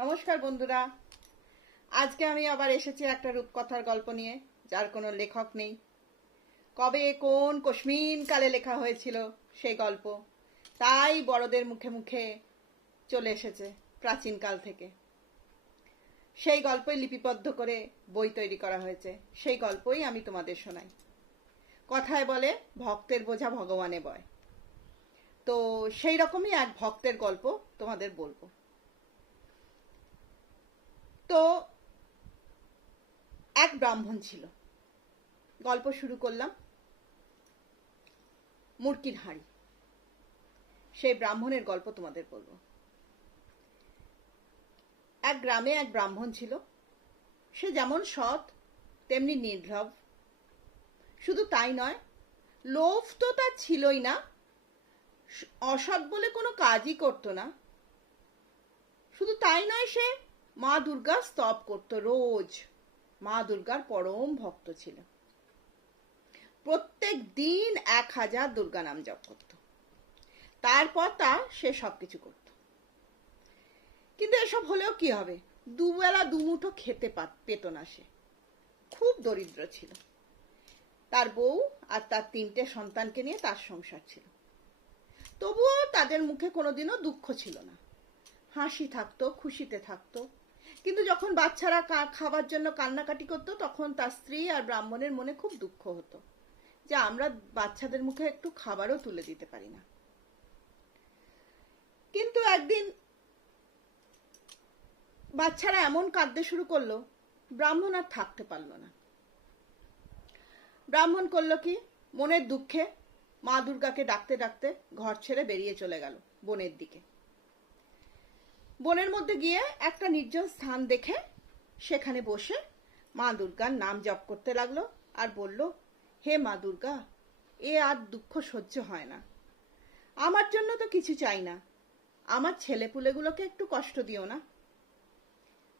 নমস্কার বন্ধুরা, আজকে আমি আবার এসেছি একটা রূপকথার গল্প নিয়ে, যার কোনো লেখক নেই। কবে কোন কস্মিন কালে লেখা হয়েছিল সেই গল্প, তাই বড়দের মুখে মুখে চলে এসেছে প্রাচীনকাল থেকে। সেই গল্পই লিপিবদ্ধ করে বই তৈরি করা হয়েছে, সেই গল্পই আমি তোমাদের শোনাই। কথায় বলে ভক্তের বোঝা ভগবানে বয়। তো সেই রকমই এক ভক্তের গল্প তোমাদের বলবো। তো এক ব্রাহ্মণ ছিল। গল্প শুরু করলাম মুরকির হাঁড়ি। সেই ব্রাহ্মণের গল্প তোমাদের বলবো। এক গ্রামে এক ব্রাহ্মণ ছিল। সে যেমন সৎ তেমনি নির্ভব। শুধু তাই নয়, লোভ তো তার ছিলই না। অসৎ বলে কোনো কাজই করতো না। শুধু তাই নয়, সে মা দুর্গার স্তব করত রোজ। মা দুর্গার পরম ভক্ত ছিল। প্রত্যেক দিন 1000 দুর্গা নাম জপ করত। তারপর সে সবকিছু করত। কিন্তু এসব হলেও কি হবে, দুবেলা দুমুঠো খেতে পেত না। সে খুব দরিদ্র ছিল। তার বউ আর তার 3টে সন্তানকে নিয়ে তার সংসার ছিল। তবুও তাদের মুখে কোনোদিনও দুঃখ ছিল না। হাসি থাকতো, খুশিতে থাকতো। কিন্তু যখন বাচ্চারা খাবার জন্য কান্নাকাটি করতো, তখন তার স্ত্রী আর ব্রাহ্মণের মনে খুব দুঃখ হতো যে আমরা বাচ্চাদের মুখে একটু খাবারও তুলে দিতে পারি না। কিন্তু একদিন বাচ্চারা এমন কাঁদতে শুরু করলো, ব্রাহ্মণ আর থাকতে পারল না। ব্রাহ্মণ করলো কি, মনের দুঃখে মা দুর্গাকে ডাকতে ডাকতে ঘর ছেড়ে বেরিয়ে চলে গেল বনের দিকে। বনের মধ্যে গিয়ে একটা নির্জন স্থান দেখে সেখানে বসে মা দুর্গার নাম জপ করতে লাগলো আর বলল, হে মা দুর্গা, এ আর দুঃখ সহ্য হয় না। আমার জন্য তো কিছু চাই না, আমার ছেলেপুলেগুলোকে একটু কষ্ট দিও না।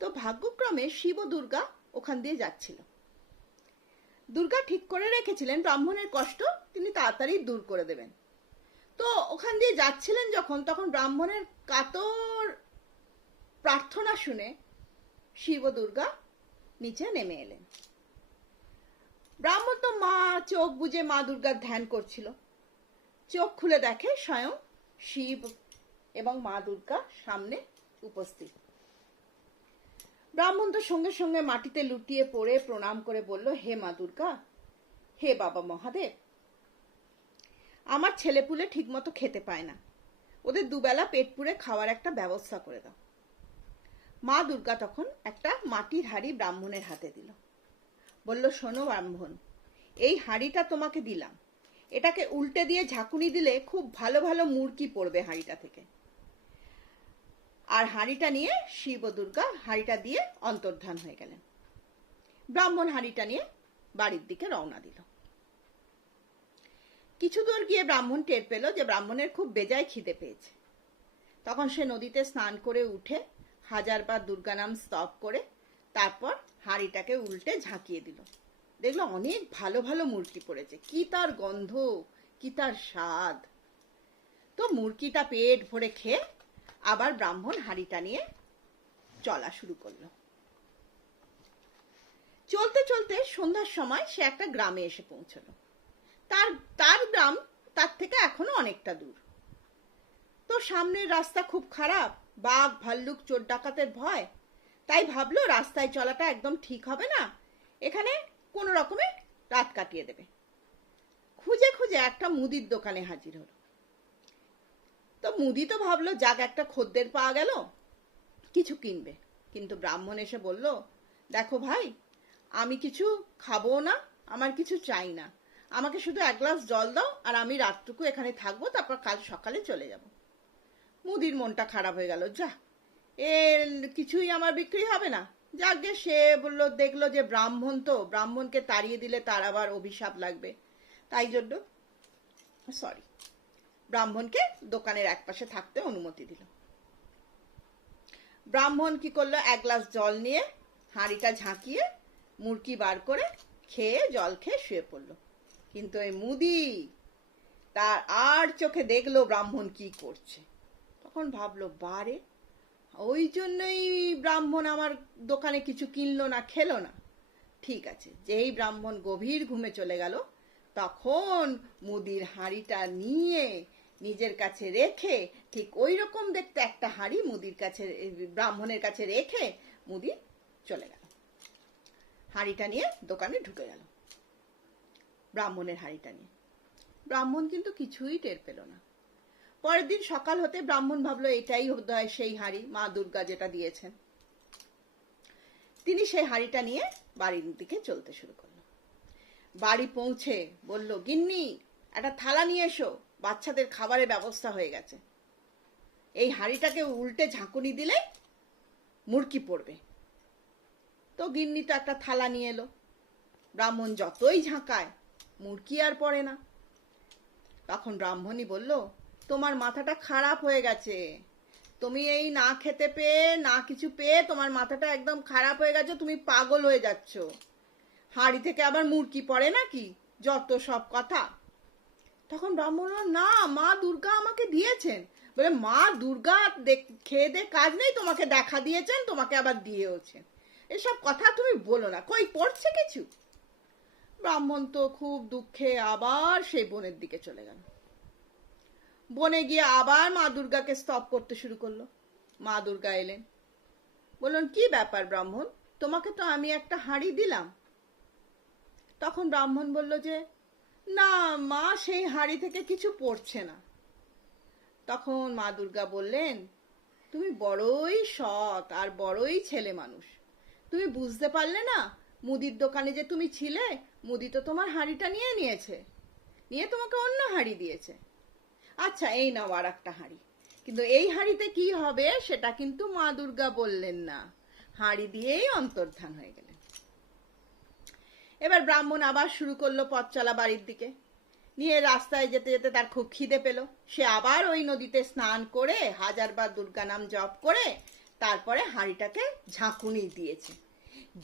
তো ভাগ্যক্রমে শিব ও দুর্গা ওখান দিয়ে যাচ্ছিল। দুর্গা ঠিক করে রেখেছিলেন ব্রাহ্মণের কষ্ট তিনি তাড়াতাড়ি দূর করে দেবেন। তো ওখান দিয়ে যাচ্ছিলেন যখন, তখন ব্রাহ্মণের কাতর প্রার্থনা শুনে শিব ও দুর্গা নিচে নেমে এলেন। ব্রাহ্মণ তো চোখ বুজে মা দুর্গার ধ্যান করছিল। চোখ খুলে দেখে স্বয়ং শিব এবং মা দুর্গা সামনে উপস্থিত। ব্রাহ্মণ তো সঙ্গে সঙ্গে মাটিতে লুটিয়ে পড়ে প্রণাম করে বলল, হে মা দুর্গা, হে বাবা মহাদেব, আমার ছেলেপুলে ঠিকমতো খেতে পায় না, ওদের দুবেলা পেট পুড়ে খাওয়ার একটা ব্যবস্থা করে দাও। মা দুর্গা তখন একটা মাটির হাঁড়ি ব্রাহ্মণের হাতে দিল। বলল, শোনো ব্রাহ্মণ, এই হাঁড়িটা তোমাকে দিলাম, এটাকে উল্টে দিয়ে ঝাঁকুনি দিলে খুব ভালো ভালো মুরকি পড়বে হাঁড়িটা থেকে। আর হাঁড়িটা নিয়ে শিব ও দুর্গা হাঁড়িটা দিয়ে অন্তর্ধান হয়ে গেলেন। ব্রাহ্মণ হাঁড়িটা নিয়ে বাড়ির দিকে রওনা দিল। কিছু দূর গিয়ে ব্রাহ্মণ টের পেল যে ব্রাহ্মণের খুব বেজায় খিদে পেয়েছে। তখন সে নদীতে স্নান করে উঠে 1000 বার দুর্গা নাম স্তব করে তারপর হাঁড়িটাকে উল্টে ঝাঁকিয়ে দিল। দেখলো অনেক ভালো ভালো মুরকি পড়েছে। কি তার গন্ধ, কি তার স্বাদ! তো মুরকিটা পেট ভরে খেয়ে আবার ব্রাহ্মণ হাঁড়িটা নিয়ে চলা শুরু করলো। চলতে চলতে সন্ধ্যার সময় সে একটা গ্রামে এসে পৌঁছলো। তার গ্রাম তার থেকে এখনো অনেকটা দূর। তো সামনের রাস্তা খুব খারাপ, বাঘ ভাল্লুক চোর ডাকাতের ভয়। তাই ভাবলো রাস্তায় চলাটা একদম ঠিক হবে না, এখানে কোনো রকমে রাত কাটিয়ে দেবে। খুঁজে খুঁজে একটা মুদির দোকানে হাজির হলো। তো মুদি তো ভাবলো যাক একটা খদ্দের পাওয়া গেল, কিছু কিনবে। কিন্তু ব্রাহ্মণ এসে বলল, দেখো ভাই, আমি কিছু খাবো না, আমার কিছু চাই না, আমাকে শুধু 1 গ্লাস জল দাও আর আমি রাতটুকু এখানে থাকবো, তারপর কাল সকালে চলে যাব। মুদির মনটা খারাপ হয়ে গেল, যা এর কিছুই আমার বিক্রি হবে না। যাকে সে বললো, দেখলো যে ব্রাহ্মণ, তো ব্রাহ্মণকে তাড়িয়ে দিলে তার আবার অভিশাপ লাগবে, তাই জন্য ব্রাহ্মণকে দোকানের একপাশে থাকতে অনুমতি দিল। ব্রাহ্মণ কি করলো, 1 গ্লাস জল নিয়ে হাঁড়িটা ঝাঁকিয়ে মুরকি বার করে খেয়ে জল খেয়ে শুয়ে পড়লো। কিন্তু এই মুদি তার আর চোখে দেখলো ব্রাহ্মণ কি করছে। তখন ভাবলো, বারে ওই জন্যই ব্রাহ্মণ আমার দোকানে কিছু কিনলো না, খেলো না। ঠিক আছে, যেই ব্রাহ্মণ গভীর ঘুমে চলে গেল, তখন মুদির হাঁড়িটা নিয়ে নিজের কাছে রেখে, ঠিক ওই রকম দেখতে একটা হাঁড়ি মুদির কাছে, ব্রাহ্মণের কাছে রেখে মুদি চলে গেল। হাঁড়িটা নিয়ে দোকানে ঢুকে গেল, ব্রাহ্মণের হাঁড়িটা নিয়ে। ব্রাহ্মণ কিন্তু কিছুই টের পেল না। পরের দিন সকাল হতে ব্রাহ্মণ ভাবলো এটাই বোধহয় সেই হাঁড়ি, মা দুর্গা যেটা দিয়েছেন। তিনি সেই হাঁড়িটা নিয়ে বাড়ির দিকে চলতে শুরু করলো। বাড়ি পৌঁছে বলল, গিন্নি একটা থালা নিয়ে এসো, বাচ্চাদের খাবারের ব্যবস্থা হয়ে গেছে। এই হাঁড়িটাকে উল্টে ঝাঁকুনি দিলে মুরকি পড়বে। তো গিন্নি তো একটা থালা নিয়ে এলো। ব্রাহ্মণ যতই ঝাঁকায় মুরকি আর পড়ে না। তখন ব্রাহ্মণই বলল, তোমার মাথাটা খারাপ হয়ে গেছে, তুমি এই না খেতে পেয়ে, না কিছু পেয়ে তোমার মাথাটা একদম খারাপ হয়ে গেছে, তুমি পাগল হয়ে যাচ্ছ। হাঁড়ি থেকে আবার মুরকি পড়ে নাকি, যত সব কথা। তখন ব্রাহ্মণ, না মা দুর্গা আমাকে দিয়েছেন। বলে, মা দুর্গা খেয়ে দে কাজ নেই, তোমাকে দেখা দিয়েছেন, তোমাকে আবার দিয়েওছেন, এসব কথা তুমি বলো না, কই পড়ছে কিছু। ব্রাহ্মণ তো খুব দুঃখে আবার সেই বনের দিকে চলে গেল। বনে গিয়ে আবার মা দুর্গাকে স্তব করতে শুরু করলো। মা দুর্গা এলেন, বললেন, কি ব্যাপার ব্রাহ্মণ, তোমাকে তো আমি একটা হাঁড়ি দিলাম। তখন ব্রাহ্মণ বলল যে, না মা, সেই হাঁড়ি থেকে কিছু পড়ছে না। তখন মা দুর্গা বললেন, তুমি বড়ই সৎ আর বড়ই ছেলে মানুষ, তুমি বুঝতে পারলে না মুদির দোকানে যে তুমি ছিলে, মুদি তো তোমার হাঁড়িটা নিয়ে নিয়েছে, নিয়ে তোমাকে অন্য হাঁড়ি দিয়েছে। আচ্ছা, এই নাও আর একটা হাঁড়ি। কিন্তু এই হাঁড়িতে কি হবে সেটা কিন্তু মা দুর্গা বললেন না, হাঁড়ি দিয়েই অন্তর্ধান হয়ে গেলেন। এবার ব্রাহ্মণ আবার শুরু করলো পথ চলা বাড়ির দিকে নিয়ে। রাস্তায় যেতে যেতে তার খুব খিদে পেল। সে আবার ওই নদীতে স্নান করে 1000বার দুর্গা নাম জপ করে তারপরে হাঁড়িটাকে ঝাঁকুনি দিয়েছে।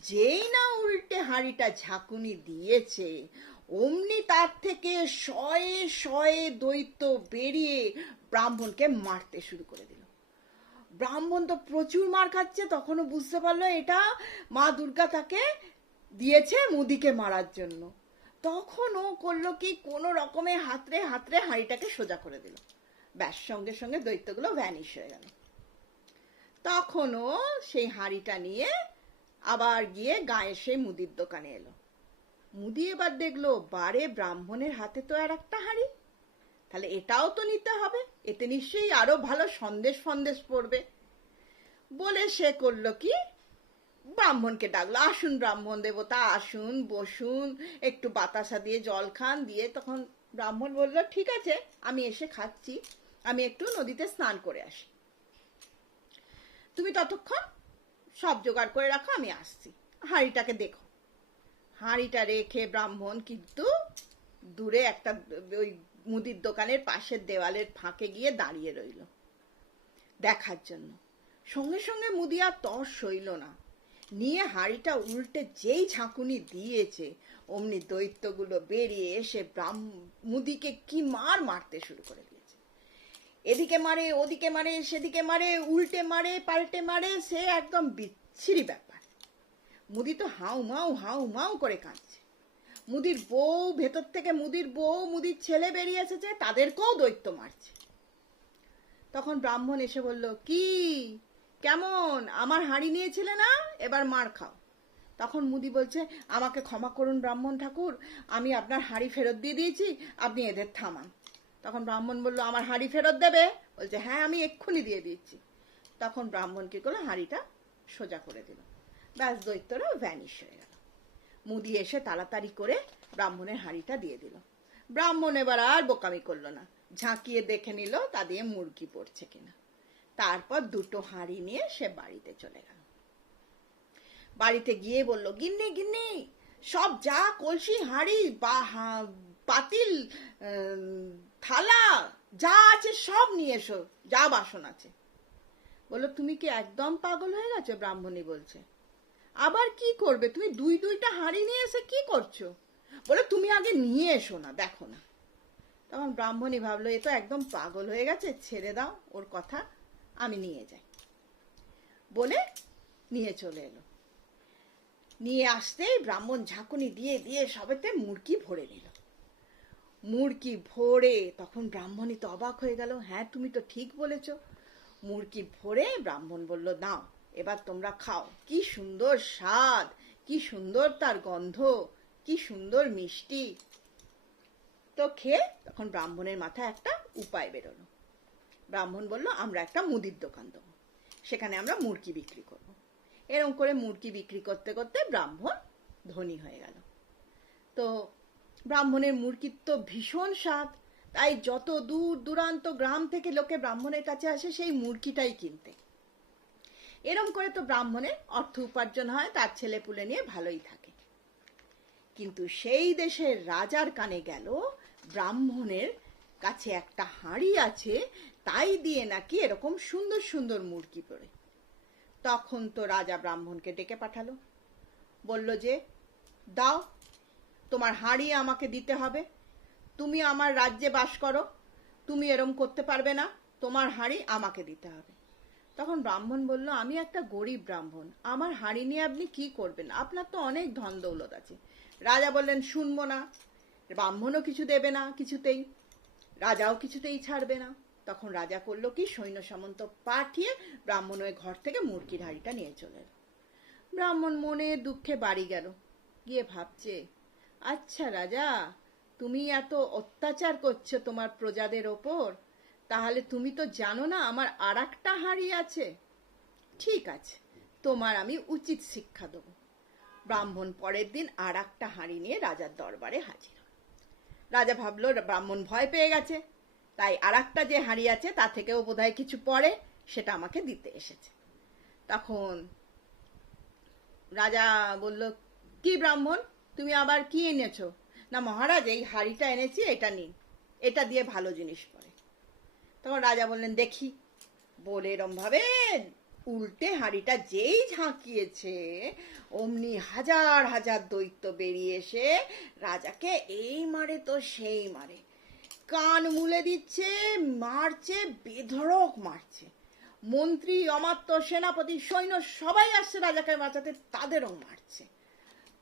যেই না উল্টে হাঁড়িটা ঝাঁকুনি দিয়েছে, অমনি তার থেকে শয়ে শয়ে দৈত্য বেরিয়ে ব্রাহ্মণকে মারতে শুরু করে দিল। ব্রাহ্মণ তো প্রচুর মার খাচ্ছে, তখনও বুঝতে পারলো এটা মা দুর্গা তাকে দিয়েছে মুদিকে মারার জন্য। তখন ও করলো কি, কোনো রকমে হাতড়ে হাতড়ে হাঁড়িটাকে সোজা করে দিল। ব্যাস, সঙ্গে সঙ্গে দৈত্যগুলো ভ্যানিশ হয়ে গেল। তখনও সেই হাঁড়িটা নিয়ে আবার গিয়ে গায়ের সেই মুদির দোকানে এলো। মুদি এবার দেখলো, বারে ব্রাহ্মণের হাতে তো আর একটা হাঁড়ি, তাহলে এটাও তো নিতে হবে, এতে নিশ্চয়ই আরো ভালো সন্দেশ ফন্দেশ পড়বে। বলে সে করলো কি, ব্রাহ্মণকে ডাকলো, আসুন ব্রাহ্মণ দেবতা, আসুন বসুন, একটু বাতাসা দিয়ে জল খান। দিয়ে তখন ব্রাহ্মণ বলল, ঠিক আছে আমি এসে খাচ্ছি, আমি একটু নদীতে স্নান করে আসি, তুমি ততক্ষণ সব জোগাড় করে রাখো, আমি আসছি, হাঁড়িটাকে দেখো। হাঁড়িটা রেখে ব্রাহ্মণ কিন্তু দূরে একটা ওই মুদির দোকানের পাশের দেওয়ালের ফাঁকে গিয়ে দাঁড়িয়ে রইল দেখার জন্য। সঙ্গে সঙ্গে মুদি আর তর সইল না, নিয়ে হাঁড়িটা উল্টে যেই ঝাঁকুনি দিয়েছে, অমনি দৈত্যগুলো বেরিয়ে এসে মুদিকে কি মারতে শুরু করে দিয়েছে। এদিকে মারে, ওদিকে মারে, সেদিকে মারে, উল্টে মারে, পাল্টে মারে, সে একদম বিচ্ছিরি ব্যাপার। মুদি তো হাউ মাউ করে কাঁদছে। মুদির বউ, ভেতর থেকে মুদির বউ, মুদির ছেলে বেরিয়ে এসেছে, তাদেরকেও দৈত্য মারছে। তখন ব্রাহ্মণ এসে বলল, কি কেমন, আমার হাঁড়ি নিয়েছিলে না, এবার মার খাও। তখন মুদি বলছে, আমাকে ক্ষমা করুন ব্রাহ্মণ ঠাকুর, আমি আপনার হাঁড়ি ফেরত দিয়ে দিয়েছি, আপনি এদের থামান। তখন ব্রাহ্মণ বলল, আমার হাঁড়ি ফেরত দেবে? বলছে, হ্যাঁ আমি এক্ষুনি দিয়ে দিচ্ছি। তখন ব্রাহ্মণ কি করলো, হাঁড়িটা সোজা করে দিল। ব্যাস, দৈত্যরা ভ্যানিশ হয়ে গেল। মুদি এসে তাড়াতাড়ি করে ব্রাহ্মণের হাঁড়িটা দিয়ে দিল। ব্রাহ্মণ এবার আর বোকামি করলো না, ঝাঁকিয়ে দেখে নিল তা দিয়ে মুরগি পড়ছে কিনা। তারপর দুটো হাঁড়ি নিয়ে সে বাড়িতে চলে গেল। বাড়িতে গিয়ে বলল, গিন্নি গিন্নি, সব যা কলসি হাঁড়ি পাতিল থালা যা আছে সব নিয়ে এসো, যা বাসন আছে। বললো, তুমি কি একদম পাগল হয়ে গেছো? ব্রাহ্মণী বলছে, আবার কি করবে, তুমি দুইটা হাঁড়ি নিয়ে এসে কি করছো? বলে, তুমি আগে নিয়ে এসো না, দেখো না। তখন ব্রাহ্মণী ভাবলো, এ তো একদম পাগল হয়ে গেছে, ছেড়ে দাও ওর কথা, আমি নিয়ে যাই। বলে নিয়ে চলে এলো। নিয়ে আসতেই ব্রাহ্মণ ঝাঁকুনি দিয়ে দিয়ে সবেতে মুরকি ভরে নিল। মুরকি ভরে তখন ব্রাহ্মণই তো অবাক হয়ে গেল, হ্যাঁ তুমি তো ঠিক বলেছ। মুরকি ভরে ব্রাহ্মণ বলল, নাও এবার তোমরা খাও, কি সুন্দর স্বাদ, কি সুন্দর তার গন্ধ, কি সুন্দর মিষ্টি। তো খেয়ে তখন ব্রাহ্মণের মাথায় একটা উপায় বেরোলো। ব্রাহ্মণ বলল, আমরা একটা মুদির দোকান দেবো, সেখানে আমরা মুরকি বিক্রি করব। এরকম করে মুরকি বিক্রি করতে করতে ব্রাহ্মণ ধনী হয়ে গেল। তো ব্রাহ্মণের মুরগির তো ভীষণ স্বাদ, তাই যত দূর দূরান্ত গ্রাম থেকে লোকে ব্রাহ্মণের কাছে আসে সেই মুরগিটাই কিনতে। এরম করে তো ব্রাহ্মণের অর্থ উপার্জন হয়, তার ছেলে পুলে নিয়ে ভালোই থাকে। কিন্তু সেই দেশের রাজার কানে গেল ব্রাহ্মণের কাছে একটা হাঁড়ি আছে, তাই দিয়ে নাকি এরকম সুন্দর সুন্দর মুরগি পড়ে। তখন তো রাজা ব্রাহ্মণকে ডেকে পাঠালো, বলল যে দাও, তোমার হাঁড়ি আমাকে দিতে হবে, তুমি আমার রাজ্যে বাস করো, তুমি এরম করতে পারবে না, তোমার হাঁড়ি আমাকে দিতে হবে। তখন ব্রাহ্মণ বলল, আমি একটা গরিব ব্রাহ্মণ, আমার হাঁড়ি নিয়ে আপনি কি করবেন, আপনার তো অনেক ধন দৌলত আছে। রাজা বললেন, শুনবো না। ব্রাহ্মণও কিছু দেবে না কিছুতেই, রাজাও কিছুতেই ছাড়বে না। তখন রাজা করলো কি, সৈন্য সামন্ত পাঠিয়ে ব্রাহ্মণ ওই ঘর থেকে মুরগির হাঁড়িটা নিয়ে চলে এলো। ব্রাহ্মণ মনে দুঃখে বাড়ি গেল, গিয়ে ভাবছে, আচ্ছা রাজা, তুমি এত অত্যাচার করছো তোমার প্রজাদের ওপর, তাহলে তুমি তো জানো না আমার আর একটা হাঁড়ি আছে। ঠিক আছে, তোমার আমি উচিত শিক্ষা দেবো। ব্রাহ্মণ পরের দিন আর একটা হাঁড়ি নিয়ে রাজার দরবারে হাজির। রাজা ভাবলো ব্রাহ্মণ ভয় পেয়ে গেছে, তাই আর একটা যে হাঁড়ি আছে তা থেকেও বোধহয় কিছু পড়ে, সেটা আমাকে দিতে এসেছে। তখন রাজা বলল, কি ব্রাহ্মণ, তুমি আবার কি এনেছো? না মহারাজ, এই হাঁড়িটা এনেছি, এটা নিন, এটা দিয়ে ভালো জিনিস পড়ে। তখন রাজা বললেন, দেখি। বলে এরম ভাবে উল্টে হাঁড়িটা যেই ঝাঁকিয়েছে, অমনি হাজার হাজার দৈত্য বেরিয়ে এসে রাজাকে এই মারে তো সেই মারে, কান মুলে দিচ্ছে, মারছে, বেধড়ক মারছে। মন্ত্রী, অমাত্য, সেনাপতি, সৈন্য সবাই আসছে রাজাকে বাঁচাতে, তাদেরও মারছে।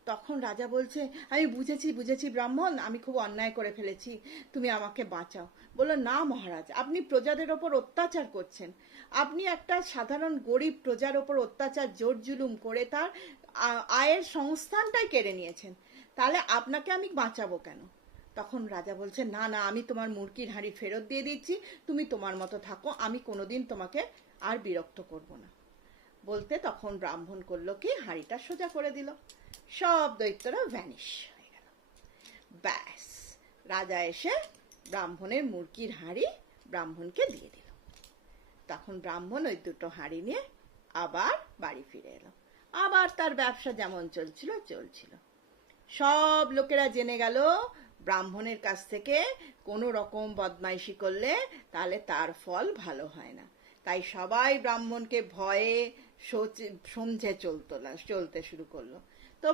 তখন রাজা বলছে, আমি বুঝেছি বুঝেছি ব্রাহ্মণ, আমি খুব অন্যায় করে ফেলেছি, তুমি আমাকে বাঁচাও। বলল, না মহারাজ, আপনি প্রজাদের ওপর অত্যাচার করছেন, আপনি একটা সাধারণ গরিব প্রজার ওপর অত্যাচার জোর জুলুম করে তার আয়ের সংস্থানটাই কেড়ে নিয়েছেন, তাহলে আপনাকে আমি বাঁচাবো কেন? তখন রাজা বলছে, না না, আমি তোমার মুরগির হাঁড়ি ফেরত দিয়ে দিচ্ছি, তুমি তোমার মতো থাকো, আমি কোনোদিন তোমাকে আর বিরক্ত করব না। বলতে তখন ব্রাহ্মণ করলো কি, হাঁড়িটা সোজা করে দিল, সব দৈত্যরা ভ্যানিশ হয়ে গেল। ব্যাস, রাজা এসে ব্রাহ্মণের মুরগির হাঁড়ি ব্রাহ্মণকে দিয়ে দিল। তখন ব্রাহ্মণ ওই দুটো হাঁড়ি নিয়ে আবার বাড়ি ফিরে এলো, আবার তার ব্যবসা যেমন চলছিল চলছিল। সব লোকেরা জেনে গেল ব্রাহ্মণের কাছ থেকে কোনো রকম বদমাইশি করলে তাহলে তার ফল ভালো হয় না, তাই সবাই ব্রাহ্মণকে ভয়ে সমঝে চলতে শুরু করলো। তো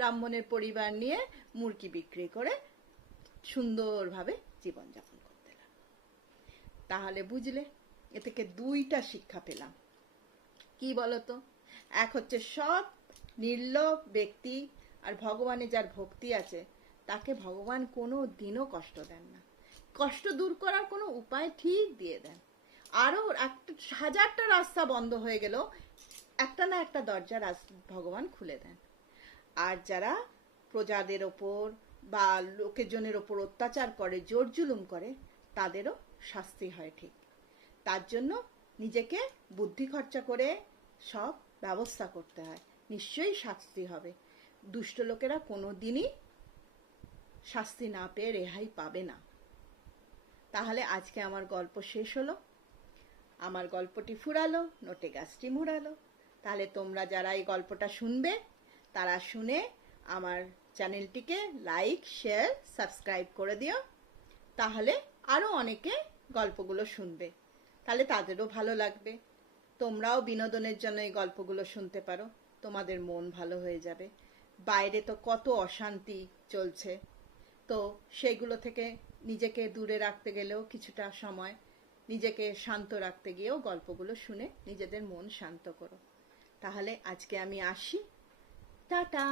ব্রাহ্মণের পরিবার নিয়ে মুরগি বিক্রি করে সুন্দরভাবে জীবনযাপন করতে লাগলো। তাহলে বুঝলে, এ থেকে দুইটা শিক্ষা পেলাম। কি বলতো, এক হচ্ছে সৎ নির্লোভ ব্যক্তি আর ভগবানে যার ভক্তি আছে, তাকে ভগবান কোনো দিনও কষ্ট দেন না, কষ্ট দূর করার কোনো উপায় ঠিক দিয়ে দেন। আরো একটা হাজারটা রাস্তা বন্ধ হয়ে গেল, একটা না একটা দরজা ভগবান খুলে দেন। আর যারা প্রজাদের ওপর বা লোকজনের ওপর অত্যাচার করে, জোর জুলুম করে, তাদেরও শাস্তি হয় ঠিক। তার জন্য নিজেকে বুদ্ধি খরচা করে সব ব্যবস্থা করতে হয়, নিশ্চয়ই শাস্তি হবে। দুষ্ট লোকেরা কোনো দিনই শাস্তি না পেয়ে রেহাই পাবে না। তাহলে আজকে আমার গল্প শেষ হলো, আমার গল্পটি ফুরালো, নোটে গাছটি মুড়ালো। তাহলে তোমরা যারা এই গল্পটা শুনবে, তারা শুনে আমার চ্যানেলটিকে লাইক, শেয়ার, সাবস্ক্রাইব করে দিও, তাহলে আরো অনেকে গল্পগুলো শুনবে, তাহলে তাদেরও ভালো লাগবে। তোমরাও বিনোদনের জন্য এই গল্পগুলো শুনতে পারো, তোমাদের মন ভালো হয়ে যাবে। বাইরে তো কত অশান্তি চলছে, তো সেইগুলো থেকে নিজেকে দূরে রাখতে গেলেও কিছুটা সময় নিজেকে শান্ত রাখতে গিয়েও গল্পগুলো শুনে নিজেদের মন শান্ত করো। তাহলে আজকে আমি আসি, টাটা।